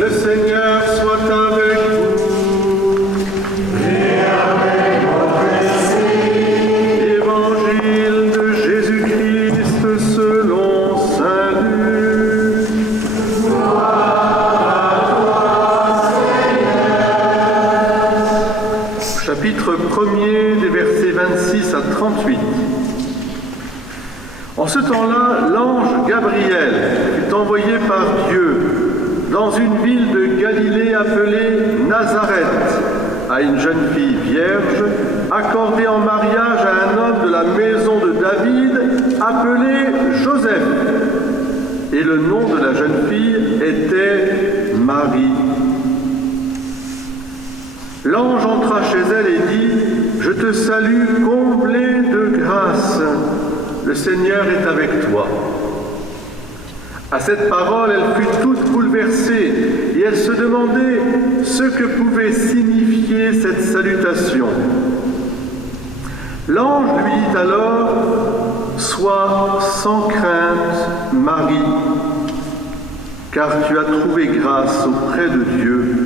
Le Seigneur soit avec vous. Et avec votre esprit. Évangile de Jésus-Christ selon saint Luc. Gloire à toi, Seigneur. Chapitre 1er, des versets 26 à 38. En ce temps-là, l'ange Gabriel fut envoyé par Dieu dans une ville de Galilée appelée Nazareth, à une jeune fille vierge, accordée en mariage à un homme de la maison de David, appelé Joseph. Et le nom de la jeune fille était Marie. L'ange entra chez elle et dit : « Je te salue, comblée de grâce. Le Seigneur est avec toi. » À cette parole, elle fut toute bouleversée et elle se demandait ce que pouvait signifier cette salutation. L'ange lui dit alors : « Sois sans crainte, Marie, car tu as trouvé grâce auprès de Dieu.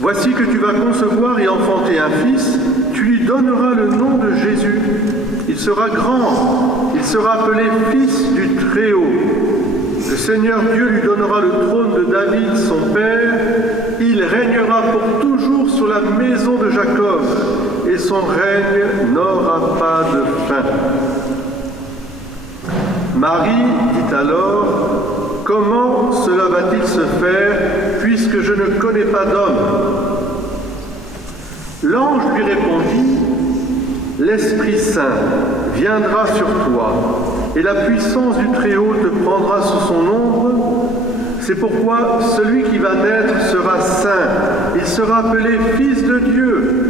Voici que tu vas concevoir et enfanter un fils, tu lui donneras le nom de Jésus. Il sera grand, il sera appelé Fils du Très-Haut. Le Seigneur Dieu lui donnera le trône de David, son père. Il régnera pour toujours sur la maison de Jacob, et son règne n'aura pas de fin. » Marie dit alors : « Comment cela va-t-il se faire, puisque je ne connais pas d'homme ?» L'ange lui répondit : « L'Esprit Saint viendra sur toi, et la puissance du Très-Haut te prendra sous son ombre. C'est pourquoi celui qui va naître sera saint, il sera appelé Fils de Dieu.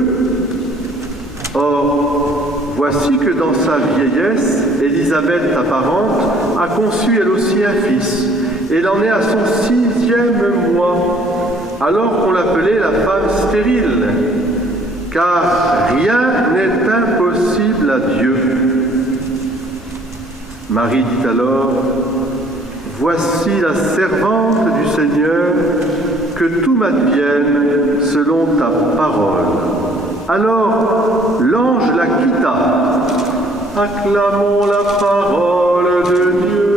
Or, voici que dans sa vieillesse, Élisabeth, ta parente, a conçu elle aussi un fils, et elle en est à son 6e mois, alors qu'on l'appelait la femme stérile. Car rien n'est impossible à Dieu. » Marie dit alors : « Voici la servante du Seigneur, que tout m'advienne selon ta parole. » Alors l'ange la quitta. Acclamons la parole de Dieu.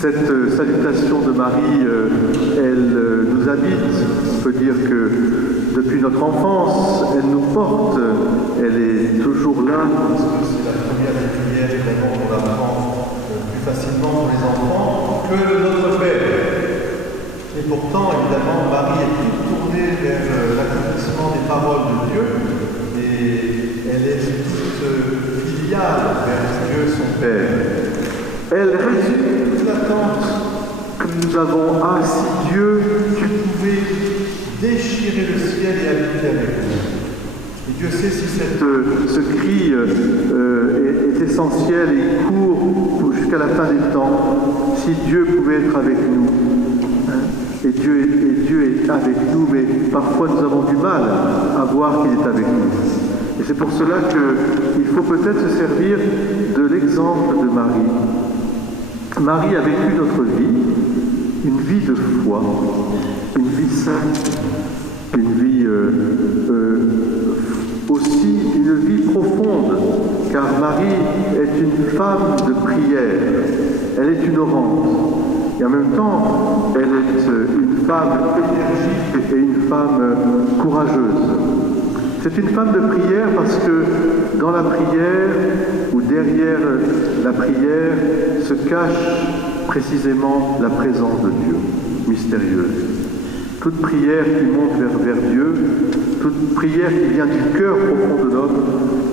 Cette salutation de Marie, elle nous habite. On peut dire que depuis notre enfance, elle nous porte, elle est toujours là. C'est la première des prières, évidemment, qu'on apprend plus facilement pour les enfants que le Notre Père. Et pourtant, évidemment, Marie est toute tournée vers l'accomplissement des paroles de Dieu, et elle est toute filiale vers Dieu, son Père. Elle résume toute l'attente que nous avons. Ah, si Dieu, tu pouvais déchirer le ciel et habiter avec nous. Et Dieu sait si ce cri est essentiel et il court jusqu'à la fin des temps. Si Dieu pouvait être avec nous, hein, et Dieu est avec nous, mais parfois nous avons du mal à voir qu'il est avec nous. Et c'est pour cela qu'il faut peut-être se servir de l'exemple de Marie. Marie a vécu notre vie, une vie de foi, une vie sainte, une vie aussi une vie profonde, car Marie est une femme de prière, elle est une orante, et en même temps, elle est une femme énergique et une femme courageuse. C'est une femme de prière parce que dans la prière, ou derrière la prière, se cache précisément la présence de Dieu, mystérieuse. Toute prière qui monte vers Dieu, toute prière qui vient du cœur profond de l'homme,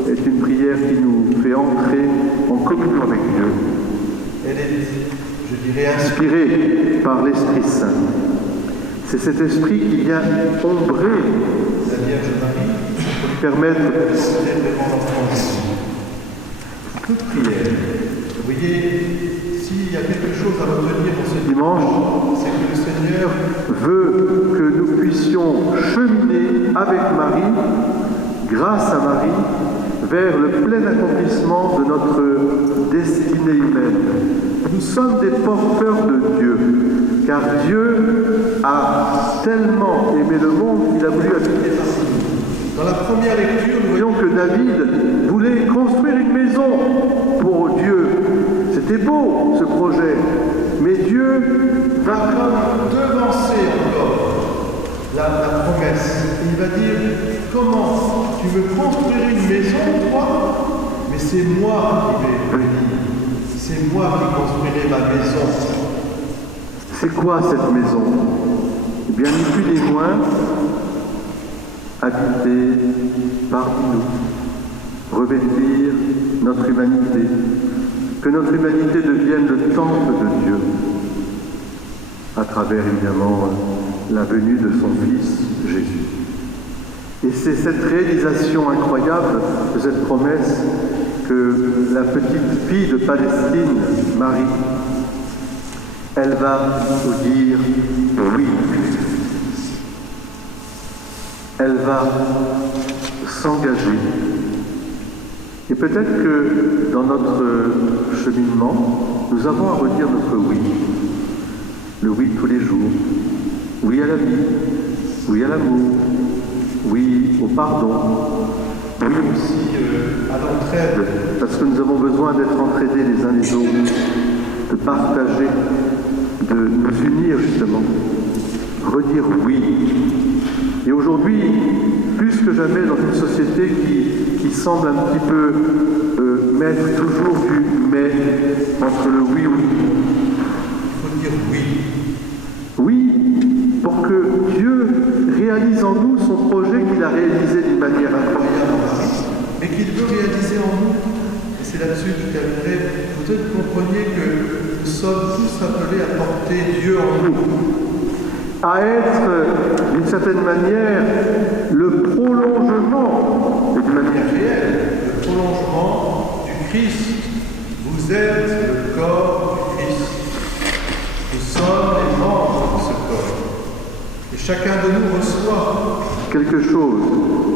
est une prière qui nous fait entrer en communion avec Dieu. Elle est, je dirais, inspirée par l'Esprit Saint. C'est cet esprit qui vient ombrer la Vierge Marie pour lui permettre d'être vraiment l'enfant de Jésus. Toute prière. Vous voyez, s'il y a quelque chose à retenir pour ce dimanche, c'est que le Seigneur veut que nous puissions cheminer avec Marie, grâce à Marie, vers le plein accomplissement de notre destinée humaine. Nous sommes des porteurs de Dieu, car Dieu a tellement aimé le monde qu'il a voulu habiter parmi nous. Dans la première lecture, nous voyons que David voulait construire une maison pour Dieu. C'était beau ce projet, mais Dieu va comme devancer encore la promesse. Il va dire, comment tu veux construire une maison, toi? Mais c'est moi qui vais venir. C'est moi qui construirai ma maison. C'est quoi cette maison? Eh bien, ni plus ni moins, habiter parmi nous, revêtir notre humanité, que notre humanité devienne le temple de Dieu, à travers évidemment la venue de son Fils Jésus. Et c'est cette réalisation incroyable de cette promesse que la petite fille de Palestine, Marie, elle va nous dire oui. Elle va s'engager. Et peut-être que dans notre cheminement, nous avons à redire notre oui. Le oui tous les jours. Oui à la vie. Oui à l'amour. Oui au pardon. Oui aussi à l'entraide, parce que nous avons besoin d'être entraidés les uns les autres, de partager, de nous unir justement. Redire oui. Et aujourd'hui, plus que jamais dans une société qui semble un petit peu mettre toujours du mais entre le oui ou le non. Il faut dire oui. Oui, pour que Dieu réalise en nous son projet qu'il a réalisé d'une manière incroyable en Marie, mais qu'il veut réaliser en nous. Et c'est là-dessus que je terminerai. Je voudrais que vous compreniez que nous sommes tous appelés à porter Dieu en nous, à être, d'une certaine manière, le prolongement, et d'une manière réelle, le prolongement du Christ. Vous êtes le corps du Christ. Nous sommes les membres de ce corps. Et chacun de nous reçoit quelque chose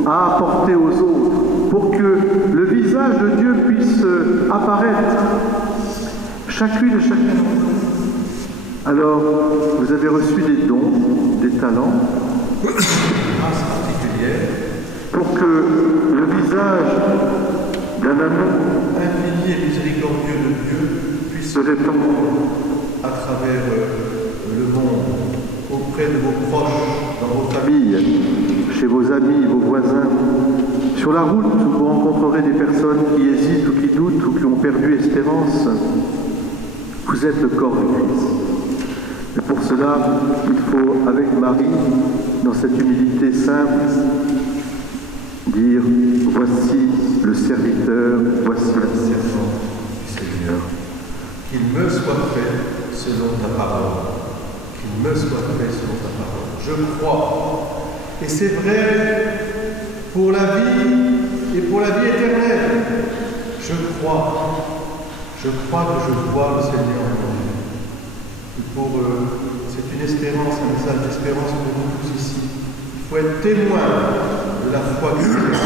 à apporter aux autres pour que le visage de Dieu puisse apparaître. Chacune et chacun d'entre nous. Alors, vous avez reçu des dons, des talents, des grâces particulières, pour que le visage d'un amour infini et miséricordieux de Dieu puisse se répandre à travers le monde, auprès de vos proches, dans vos familles, chez vos amis, vos voisins. Sur la route, vous rencontrerez des personnes qui hésitent ou qui doutent ou qui ont perdu espérance. Vous êtes le corps du Christ. Et pour cela, il faut, avec Marie, dans cette humilité simple, dire « Voici le serviteur, voici la servante du Seigneur. Qu'il me soit fait selon ta parole. Qu'il me soit fait selon ta parole. » Je crois. Et c'est vrai pour la vie et pour la vie éternelle. Je crois que je vois le Seigneur en moi. C'est une espérance, un message d'espérance pour nous tous ici. Il faut être témoin de la foi chrétienne.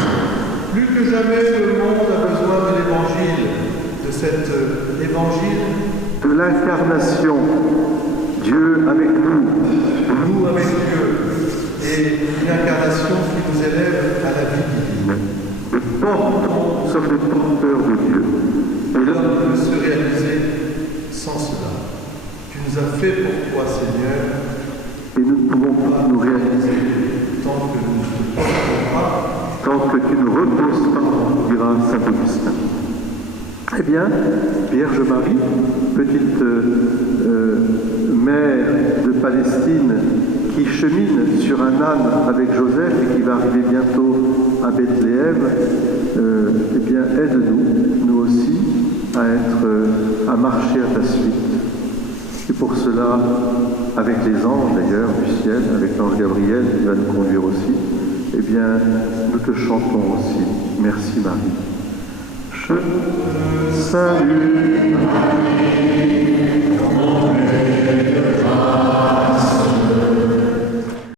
Plus que jamais, le monde a besoin de l'évangile, de cet évangile. De l'incarnation, Dieu avec nous. Nous avec Dieu. Et une incarnation qui nous élève à la vie divine. Nous sommes des porteurs de Dieu. Et l'homme ne peut se réaliser sans cela. Tu nous as fait pour toi, Seigneur. Et nous ne pouvons pas nous réaliser tant que nous ne te porterons pas. Tant que tu ne reposes pas, dira saint Augustin. Eh bien, Vierge Marie, petite mère de Palestine, qui chemine sur un âne avec Joseph et qui va arriver bientôt à Bethléem, eh bien, aide-nous, nous aussi, à marcher à ta suite. Et pour cela, avec les anges d'ailleurs du ciel, avec l'ange Gabriel qui va nous conduire aussi, eh bien, nous te chantons aussi. Merci Marie. Je te salue, Marie.